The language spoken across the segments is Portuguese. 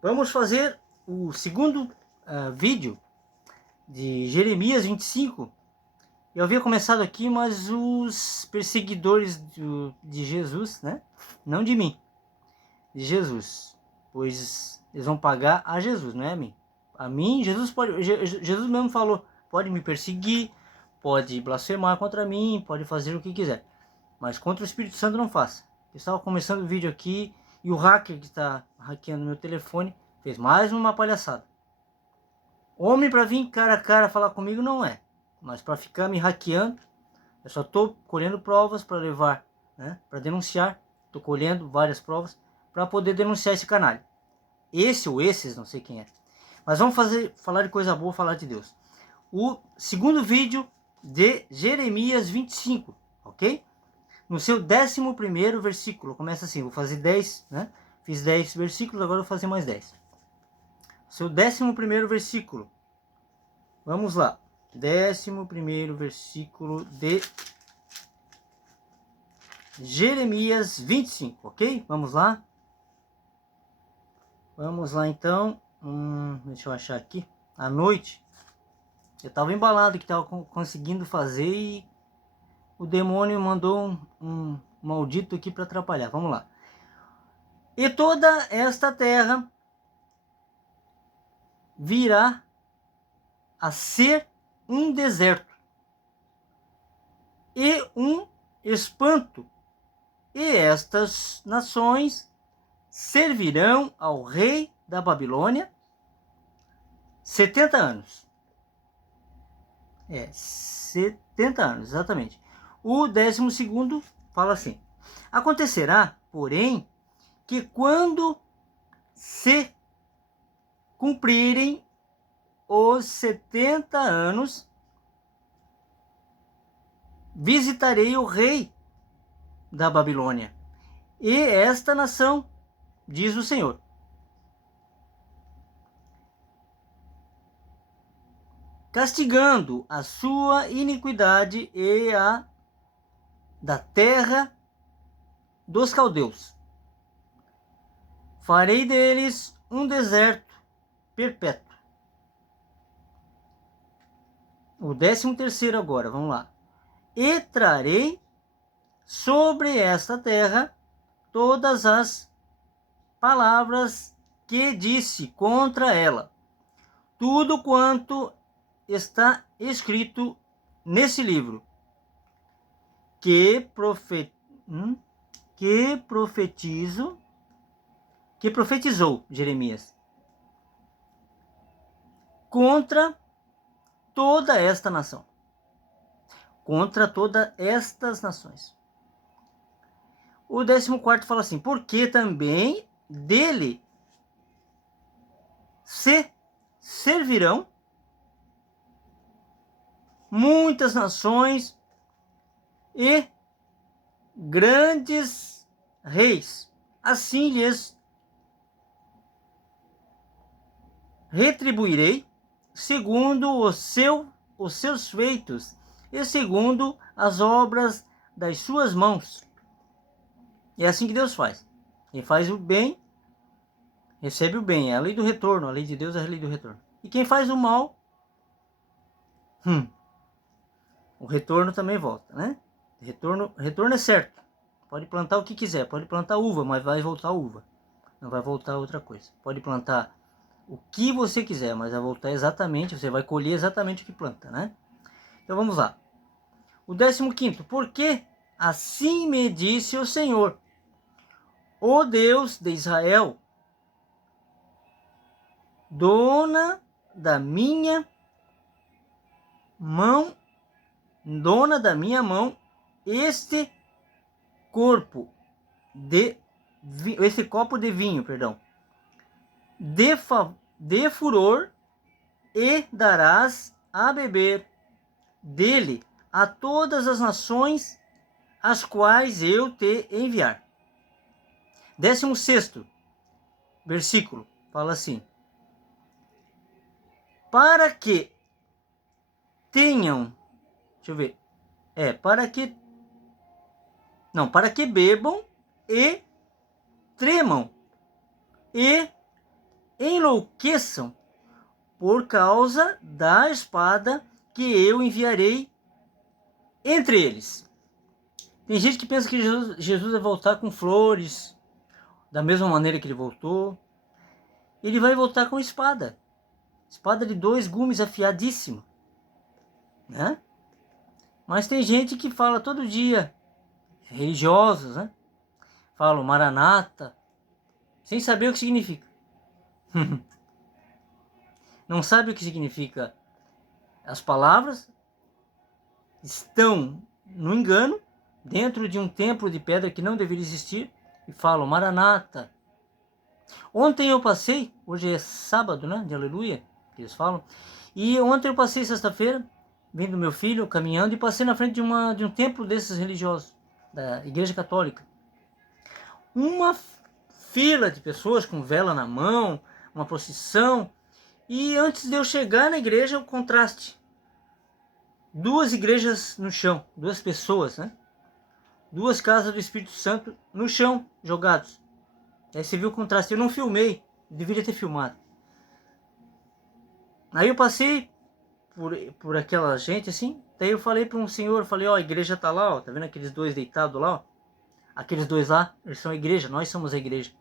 Vamos fazer o segundo vídeo de Jeremias 25. Eu havia começado aqui, mas os perseguidores de Jesus, né? Não de mim, de Jesus. Pois eles vão pagar a Jesus, não é a mim. A mim, Jesus mesmo falou, pode me perseguir, pode blasfemar contra mim, pode fazer o que quiser. Mas contra o Espírito Santo não faça. Eu estava começando o vídeo aqui e o hacker que está hackeando meu telefone fez mais uma palhaçada. Homem para vir cara a cara falar comigo não é. Mas para ficar me hackeando, eu só estou colhendo provas para levar, né? Para denunciar. Estou colhendo várias provas para poder denunciar esse canalha. Esse ou esses, não sei quem é. Mas vamos falar de coisa boa, falar de Deus. O segundo vídeo de Jeremias 25, ok? No seu 11º versículo, começa assim, vou fazer 10, né? Fiz 10 versículos, agora vou fazer mais 10. Seu 11º versículo. Vamos lá. 11º versículo de Jeremias 25, ok? Vamos lá. Vamos lá então. Deixa eu achar aqui. À noite, eu estava embalado que estava conseguindo fazer e o demônio mandou um maldito aqui para atrapalhar. Vamos lá. E toda esta terra virá a ser um deserto e um espanto, e estas nações servirão ao rei da Babilônia 70 anos. 70 anos, exatamente. O 12º fala assim: acontecerá, porém, que quando se cumprirem os 70 anos, visitarei o rei da Babilônia e esta nação, diz o Senhor. Castigando a sua iniquidade e a da terra dos caldeus. Farei deles um deserto perpétuo. O 13º agora, vamos lá. E trarei sobre esta terra todas as palavras que disse contra ela. Tudo quanto está escrito nesse livro. Que profetizou Jeremias contra toda esta nação, contra todas estas nações. O 14º fala assim: porque também dele se servirão muitas nações e grandes reis, assim lhes retribuirei segundo os seus feitos e segundo as obras das suas mãos. É assim que Deus faz. Quem faz o bem, recebe o bem. É a lei do retorno. A lei de Deus é a lei do retorno. E quem faz o mal, o retorno também volta, né? Retorno é certo. Pode plantar o que quiser. Pode plantar uva, mas vai voltar uva. Não vai voltar outra coisa. Pode plantar o que você quiser, mas vai voltar exatamente, você vai colher exatamente o que planta, né? Então vamos lá. O 15º, porque assim me disse o Senhor, o Deus de Israel, dona da minha mão, este copo de vinho, de furor, e darás a beber dele a todas as nações as quais eu te enviar. 16º versículo fala assim: para que tenham, deixa eu ver, para que bebam e tremam e enlouqueçam por causa da espada que eu enviarei entre eles. Tem gente que pensa que Jesus vai voltar com flores, da mesma maneira que ele voltou. Ele vai voltar com espada. Espada de 2 gumes afiadíssima, né? Mas tem gente que fala todo dia, religiosos, né? Falam Maranata, sem saber o que significa. Não sabe o que significa as palavras, estão no engano, dentro de um templo de pedra que não deveria existir, e falam Maranata. Ontem eu passei, hoje é sábado, né? De aleluia, que eles falam. E ontem eu passei sexta-feira, vindo meu filho, caminhando, e passei na frente de um templo desses religiosos, da Igreja Católica. Uma fila de pessoas com vela na mão, uma procissão. E antes de eu chegar na igreja, o contraste. 2 igrejas no chão, 2 pessoas, né? 2 casas do Espírito Santo no chão, jogados. Aí você viu o contraste. Eu não filmei, deveria ter filmado. Aí eu passei por aquela gente assim, daí eu falei para um senhor, falei, ó, a igreja tá lá, ó, tá vendo aqueles 2 deitados lá, ó? Aqueles 2 lá, eles são a igreja, nós somos a igreja.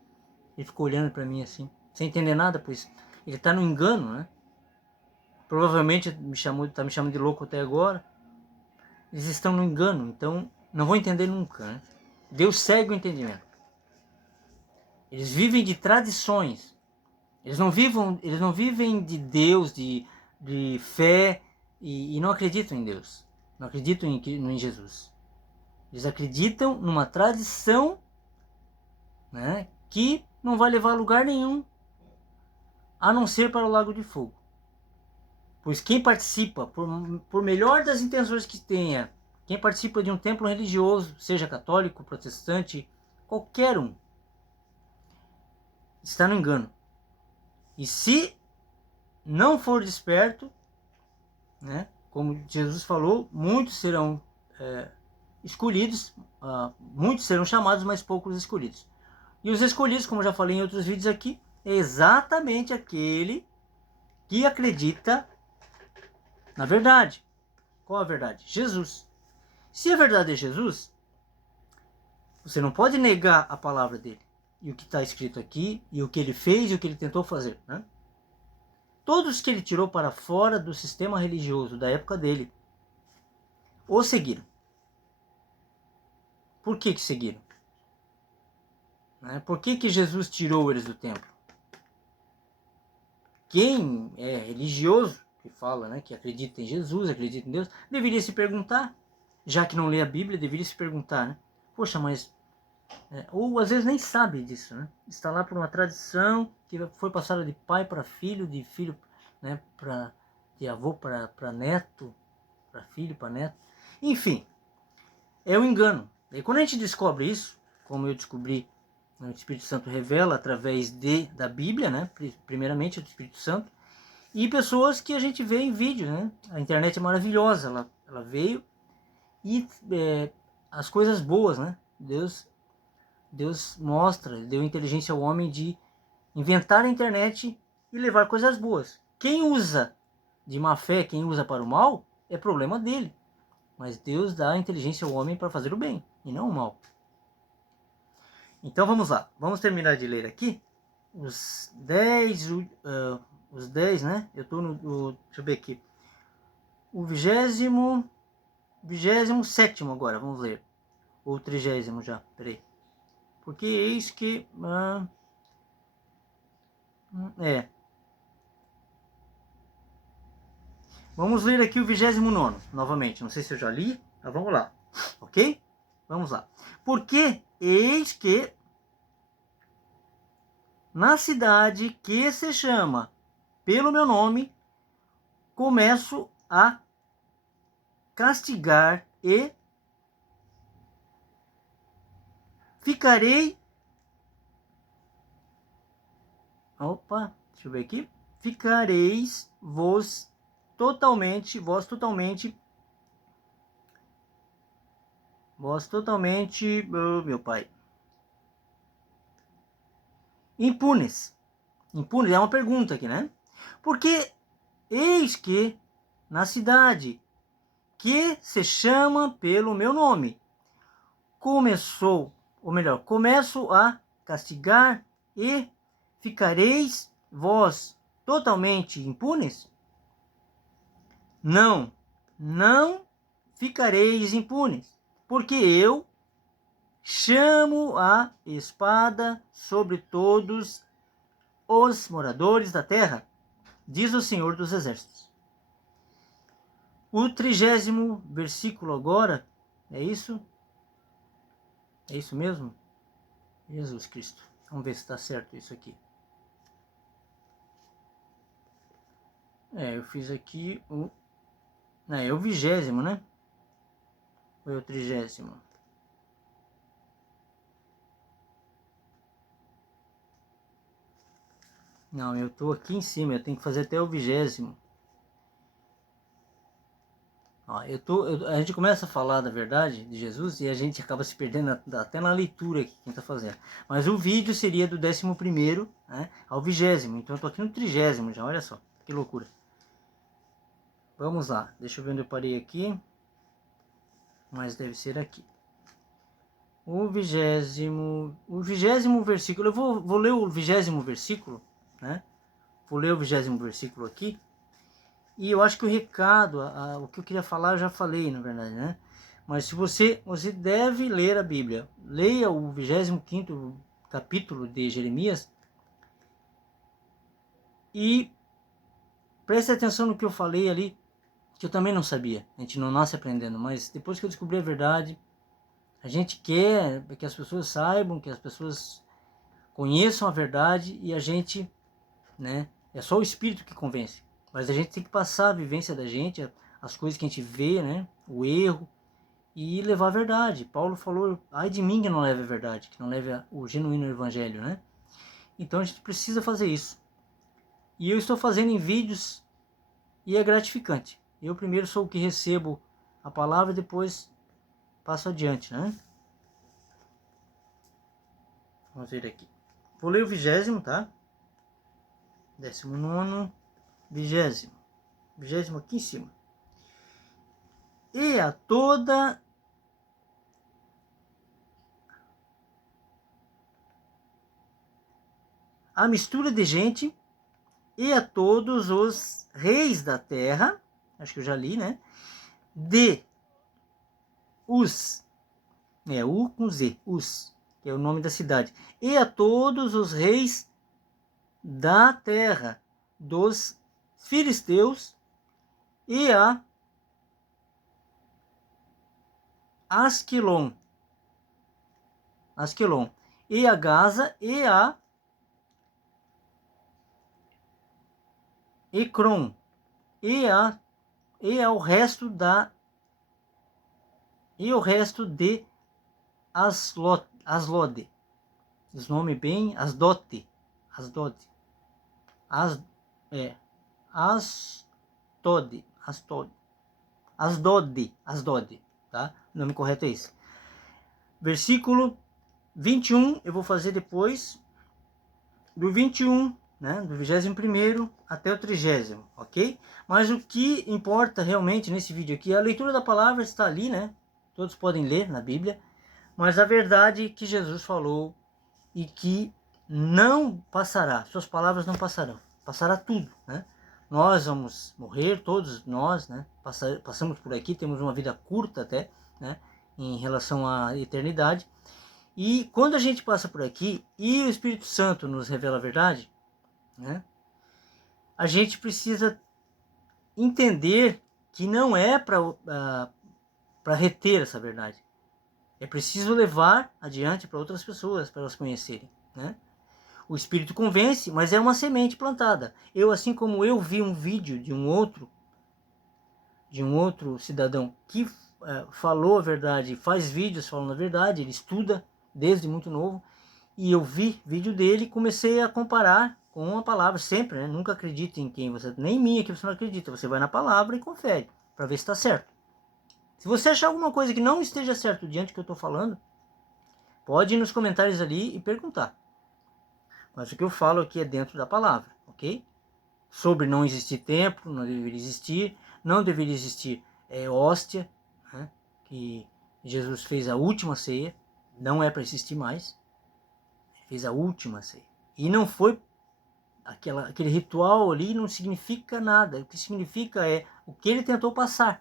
Ele ficou olhando para mim assim, sem entender nada, pois ele tá no engano, né? Provavelmente tá me chamando de louco até agora. Eles estão no engano, então não vão entender nunca, né? Deus segue o entendimento. Eles vivem de tradições. Eles não vivem de Deus, de fé e não acreditam em Deus. Não acreditam em Jesus. Eles acreditam numa tradição, né, que não vai levar a lugar nenhum, a não ser para o lago de fogo. Pois quem participa, por melhor das intenções que tenha, quem participa de um templo religioso, seja católico, protestante, qualquer um, está no engano. E se não for desperto, né, como Jesus falou, muitos serão escolhidos, muitos serão chamados, mas poucos escolhidos. E os escolhidos, como já falei em outros vídeos aqui, é exatamente aquele que acredita na verdade. Qual a verdade? Jesus. Se a verdade é Jesus, você não pode negar a palavra dele. E o que está escrito aqui, e o que ele fez, e o que ele tentou fazer, né? Todos que ele tirou para fora do sistema religioso da época dele, o seguiram. Por que seguiram? Por que Jesus tirou eles do templo? Quem é religioso, que fala, né, que acredita em Jesus, acredita em Deus, deveria se perguntar, já que não lê a Bíblia, deveria se perguntar, né? Poxa, mas... ou às vezes nem sabe disso, né? Está lá por uma tradição que foi passada de pai para filho, de filho, né, de avô para neto, para filho, para neto. Enfim, é um engano. E quando a gente descobre isso, como eu descobri, o Espírito Santo revela através da Bíblia, né? Primeiramente o Espírito Santo, e pessoas que a gente vê em vídeo, né? A internet é maravilhosa, ela veio e as coisas boas, né? Deus mostra, deu inteligência ao homem de inventar a internet e levar coisas boas. Quem usa de má fé, quem usa para o mal, é problema dele. Mas Deus dá inteligência ao homem para fazer o bem e não o mal. Então vamos lá, vamos terminar de ler aqui os 10, né? Eu estou deixa eu ver aqui, o 27º agora, vamos ler, ou 30º já, peraí, porque eis que, vamos ler aqui o 29º, novamente, não sei se eu já li, mas vamos lá, ok? Vamos lá. Porque eis que na cidade que se chama pelo meu nome, começo a castigar e ficarei... deixa eu ver aqui. Ficareis vós totalmente, oh, meu pai, impunes. Impunes é uma pergunta aqui, né? Porque eis que na cidade que se chama pelo meu nome, começo a castigar e ficareis vós totalmente impunes? Não, não ficareis impunes, porque eu chamo a espada sobre todos os moradores da terra, diz o Senhor dos Exércitos. O 30º versículo agora, é isso? É isso mesmo? Jesus Cristo. Vamos ver se está certo isso aqui. Eu fiz aqui o... é o 20º, né? Ou é o 30º? Não, eu estou aqui em cima, eu tenho que fazer até o 20º. Ó, a gente começa a falar da verdade de Jesus e a gente acaba se perdendo até na leitura que quem está fazendo. Mas o vídeo seria do 11º, né, ao 20º. Então eu estou aqui no 30º já, olha só, que loucura. Vamos lá, deixa eu ver onde eu parei aqui. Mas deve ser aqui. O 20º versículo. Eu vou ler o 20º versículo, né? Vou ler o 20º versículo aqui. E eu acho que o recado, o que eu queria falar, eu já falei, na verdade, né? Mas se você deve ler a Bíblia. Leia o 25º capítulo de Jeremias e preste atenção no que eu falei ali, que eu também não sabia. A gente não nasce aprendendo, mas depois que eu descobri a verdade, a gente quer que as pessoas saibam, que as pessoas conheçam a verdade e a gente, né? É só o Espírito que convence. Mas a gente tem que passar a vivência da gente, as coisas que a gente vê, né? O erro e levar a verdade. Paulo falou, ai de mim que não leve a verdade, que não leve o genuíno evangelho, né? Então a gente precisa fazer isso. E eu estou fazendo em vídeos e é gratificante. Eu primeiro sou o que recebo a palavra e depois passo adiante, né? Vamos ver aqui. Vou ler o 20º, tá? 19º, 20º. 20º aqui em cima. E a toda a mistura de gente e a todos os reis da terra, acho que eu já li, né? De U com Z, que é o nome da cidade. E a todos os reis da terra, dos filisteus e a Asquelon, e a Gaza e a Ecrom e ao resto de Aslode. Os nomes bem Asdod, Asdod, tá? O nome correto é esse. Versículo 21, eu vou fazer depois do 21, né, do 21º até o 30º, ok? Mas o que importa realmente nesse vídeo aqui, a leitura da palavra está ali, né? Todos podem ler na Bíblia, mas a verdade que Jesus falou e que não passará, suas palavras não passarão, passará tudo, né? Nós vamos morrer, todos nós, né? Passamos por aqui, temos uma vida curta até, né? Em relação à eternidade. E quando a gente passa por aqui e o Espírito Santo nos revela a verdade, né? A gente precisa entender que não é para reter essa verdade. É preciso levar adiante para outras pessoas, para elas conhecerem, né? O Espírito convence, mas é uma semente plantada. Assim como eu vi um vídeo de um outro cidadão que falou a verdade, faz vídeos falando a verdade, ele estuda desde muito novo, e eu vi vídeo dele e comecei a comparar com a palavra sempre, né? Nunca acredite em quem você, nem em mim que você não acredita, você vai na palavra e confere, para ver se está certo. Se você achar alguma coisa que não esteja certo diante do que eu estou falando, pode ir nos comentários ali e perguntar. Mas o que eu falo aqui é dentro da palavra, ok? Sobre não existir templo, não deveria existir hóstia, né? Que Jesus fez a última ceia, não é para existir mais. Ele fez a última ceia. E não foi aquele ritual ali, não significa nada. O que significa é o que ele tentou passar.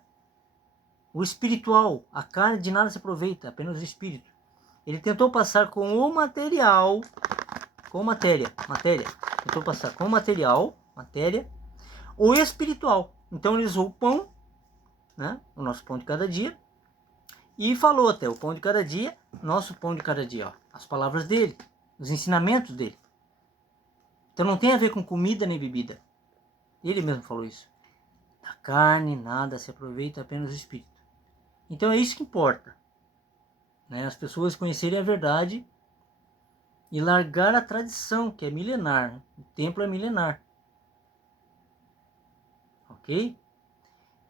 O espiritual, a carne de nada se aproveita, apenas o espírito. Ele tentou passar com o material, com matéria, tentou passar com material, matéria, o espiritual. Então ele usou o pão, né, o nosso pão de cada dia, e falou até o pão de cada dia, nosso pão de cada dia, ó, as palavras dele, os ensinamentos dele. Então não tem a ver com comida nem bebida. Ele mesmo falou isso. Da carne nada se aproveita, apenas o espírito. Então é isso que importa, né? As pessoas conhecerem a verdade e largar a tradição, que é milenar. O templo é milenar. Ok?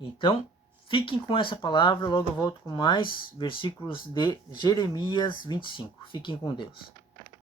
Então, fiquem com essa palavra. Logo eu volto com mais versículos de Jeremias 25. Fiquem com Deus.